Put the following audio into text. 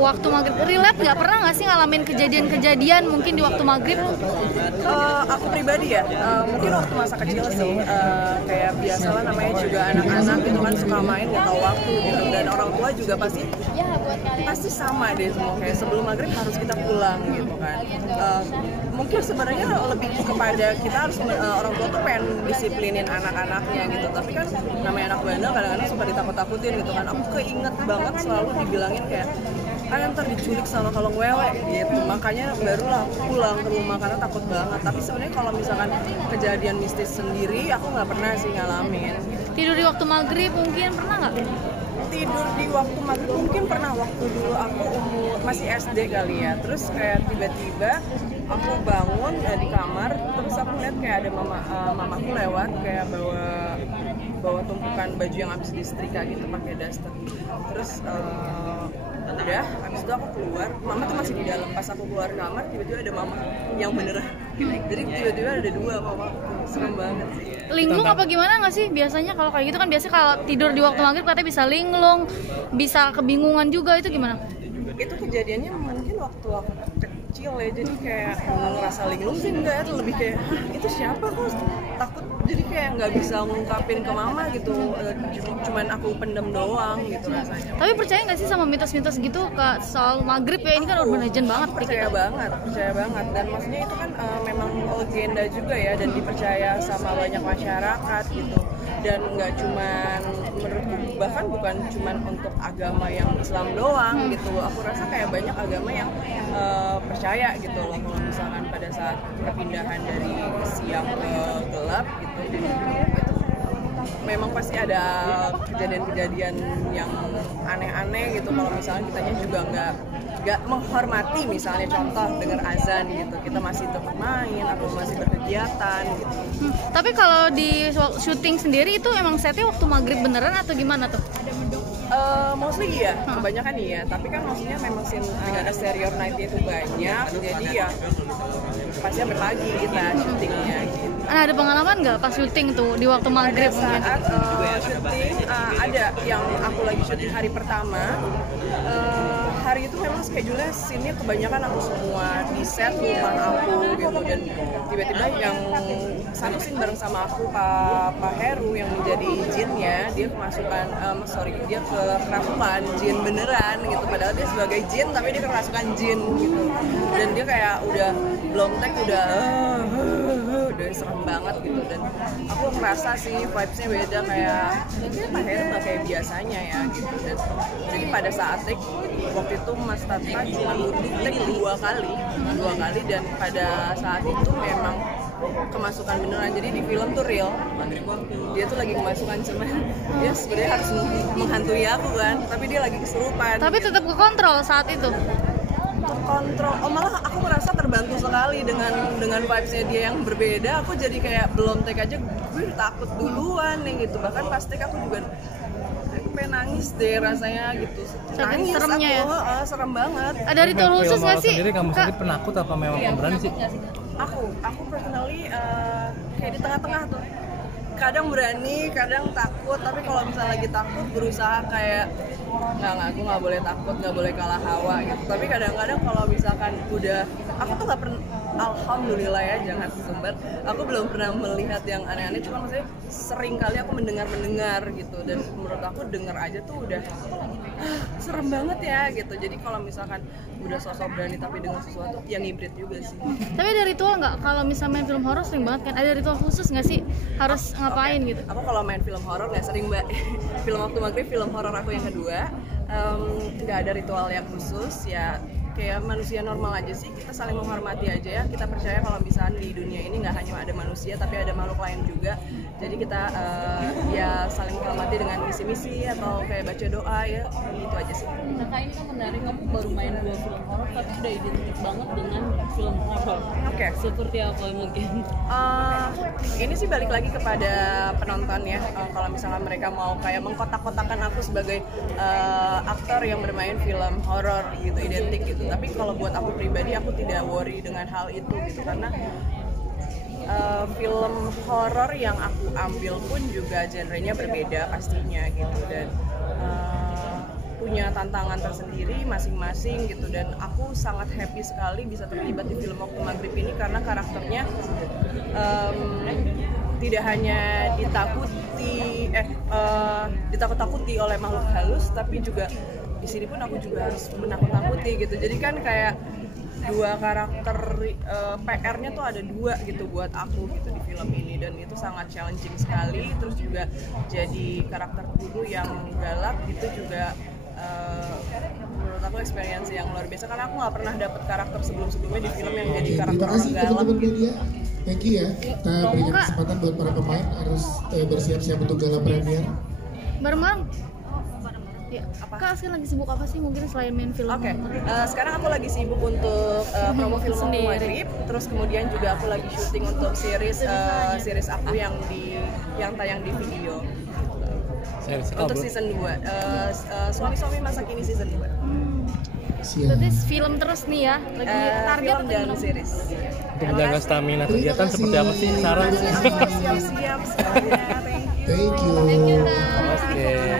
waktu maghrib. Relate nggak, pernah nggak sih ngalamin kejadian-kejadian mungkin di waktu maghrib? Aku pribadi ya, mungkin waktu masa kecil sih, kayak biasalah namanya juga anak-anak gitu kan suka main nggak tahu waktu gitu, dan orang tua juga pasti sama deh semua, kayak sebelum maghrib harus kita pulang gitu kan. Mungkin sebenarnya lebih kepada kita harus orang tua tuh pengen disiplinin anak-anaknya gitu, tapi kan namanya anak bandel kadang-kadang suka ditakut-takutin gitu kan. Aku keinget banget selalu dibilangin kayak ntar diculik sama kalung wewe gitu, makanya barulah pulang ke rumah karena takut banget. Tapi sebenarnya kalau misalkan kejadian mistis sendiri aku nggak pernah sih ngalamin. Tidur di waktu maghrib mungkin pernah nggak? Tidur di waktu maghrib mungkin pernah, waktu dulu aku umur masih SD kali ya. Terus kayak tiba-tiba aku bangun di kamar, terus aku lihat kayak ada mamaku lewat kayak bawa tumpukan baju yang habis disetrika gitu pakai daster. Terus udah, habis itu aku keluar, mama tuh masih di dalam. Pas aku keluar kamar, tiba-tiba ada mama yang beneran. Jadi tiba-tiba ada dua mama, serem banget sih. Linglung apa gimana nggak sih biasanya kalau kayak gitu kan? Biasanya kalau tidur di waktu maghrib katanya bisa linglung, bisa kebingungan juga, itu gimana? Itu kejadiannya mungkin waktu aku kecil ya, jadi kayak ngerasa linglung sih enggak, itu lebih kayak itu siapa, kok takut, jadi kayak nggak bisa ngungkapin ke mama gitu, cuman aku pendem doang gitu rasanya. Tapi percaya nggak sih sama mitos-mitos gitu soal maghrib ya? Ini kan urban legend banget. Percaya banget, dan maksudnya itu kan memang legenda juga ya, dan dipercaya sama banyak masyarakat gitu. Dan nggak cuman menurutku, bahkan bukan cuman untuk agama yang Islam doang gitu. Aku rasa kayak banyak agama yang percaya gitu loh, kalau misalkan pada saat perpindahan dari siang ke gelap gitu, itu memang pasti ada kejadian-kejadian yang aneh-aneh gitu. Kalau misalnya kitanya juga nggak menghormati, misalnya contoh dengar azan gitu, kita masih tetap main atau masih berkegiatan gitu. Tapi kalau di syuting sendiri itu emang setnya waktu maghrib beneran atau gimana tuh? Mostly iya, kebanyakan iya. Tapi kan maksudnya memang exterior night-nya itu banyak, jadi ya pasti sampai pagi kita syutingnya gitu. Nah, ada pengalaman nggak pas syuting tuh di waktu maghrib? Saat syuting ada yang aku lagi syuting hari pertama. Hari itu memang schedule-nya scene-nya kebanyakan aku semua di set rumah aku gitu, dan tiba-tiba yang satu scene bareng sama aku Pak Heru yang menjadi jinnya, dia kemasukan dia kerasukan jin beneran gitu, padahal dia sebagai jin tapi dia kerasukan jin gitu, dan dia kayak udah belum take udah serem banget gitu. Dan aku ngerasa sih vibes-nya beda, kayak Pak Heru nggak kayak biasanya ya gitu. Dan jadi pada saat take waktu itu Mas Tata cuma take dua kali, dan pada saat itu memang kemasukan beneran. Jadi di film tuh real, dia tuh lagi kemasukan, cuman dia sebenarnya harus menghantui aku kan, tapi dia lagi kesurupan. Tapi tetap kekontrol saat itu. Kontrol, malah aku merasa terbantu sekali dengan vibes-nya dia yang berbeda. Aku jadi kayak belum take aja gue takut duluan nih gitu. Bahkan pas take aku juga pengen nangis deh rasanya gitu. Nangis seremnya aku, ya? Serem banget. Ada ritual khusus nggak sih? Sendiri kamu sendiri penakut apa memang pemberani sih? Aku personally kayak di tengah-tengah tuh. Kadang berani, kadang takut. Tapi kalau misalnya lagi takut berusaha kayak aku nggak boleh takut, nggak boleh kalah hawa gitu. Tapi kadang-kadang kalau misalkan udah, aku tuh nggak pernah, alhamdulillah ya, jangan sumber, aku belum pernah melihat yang aneh-aneh. Cuma maksudnya sering kali aku mendengar gitu, dan menurut aku dengar aja tuh udah serem banget ya gitu. Jadi kalau misalkan udah sosok berani tapi dengan sesuatu yang hibrid juga sih. Tapi ada ritual nggak? Kalau misalnya main film horor sering banget kan, ada ritual khusus nggak sih? Harus ngapain gitu? Aku kalau main film horor nggak sering, Mbak. Film waktu maghrib, film horor aku yang kedua, nggak ada ritual yang khusus ya. Kayak manusia normal aja sih, kita saling menghormati aja ya. Kita percaya kalau misalnya di dunia ini nggak hanya ada manusia tapi ada makhluk lain juga. Jadi kita ya saling menghormati dengan misi-misi atau kayak baca doa ya, gitu aja sih. Nah, ini kan menarik, kamu baru main 2 film horor tapi udah identik banget dengan film horor. Oke. Seperti apa mungkin? Ini sih balik lagi kepada penonton ya. Kalau misalnya mereka mau kayak mengkotak-kotakan aku sebagai aktor yang bermain film horor gitu, identik gitu. Tapi kalau buat aku pribadi, aku tidak worry dengan hal itu gitu, karena film horor yang aku ambil pun juga genrenya berbeda pastinya gitu. Dan punya tantangan tersendiri masing-masing gitu, dan aku sangat happy sekali bisa terlibat di film Waktu Maghrib ini karena karakternya tidak hanya ditakut-takuti oleh makhluk halus, tapi juga di sini pun aku juga harus menakut-takuti gitu. Jadi kan kayak dua karakter, PR-nya tuh ada dua gitu buat aku gitu di film ini, dan itu sangat challenging sekali. Terus juga jadi karakter guru yang galak itu juga menurut aku experience yang luar biasa karena aku nggak pernah dapet karakter sebelumnya di film yang jadi karakter Terima kasih orang galak teman-teman gitu. media. Thank you ya. Kita berikan kesempatan buat para pemain harus bersiap-siap untuk gala premier. Bareng-bareng. Ya. Kak, sekarang lagi sibuk apa sih mungkin selain main film? Oke, sekarang aku lagi sibuk untuk promo film Waktu Maghrib. Terus kemudian juga aku lagi syuting untuk series aku yang tayang di video. Untuk season 2. Suami-suami masa kini season 2. Siap. Berarti film terus nih ya, lagi target Film dan series. Untuk menjaga stamina kegiatan seperti apa sih, Sarah? Siap-siap semuanya. Thank you. Thank you. Thank you, Kak. Oke.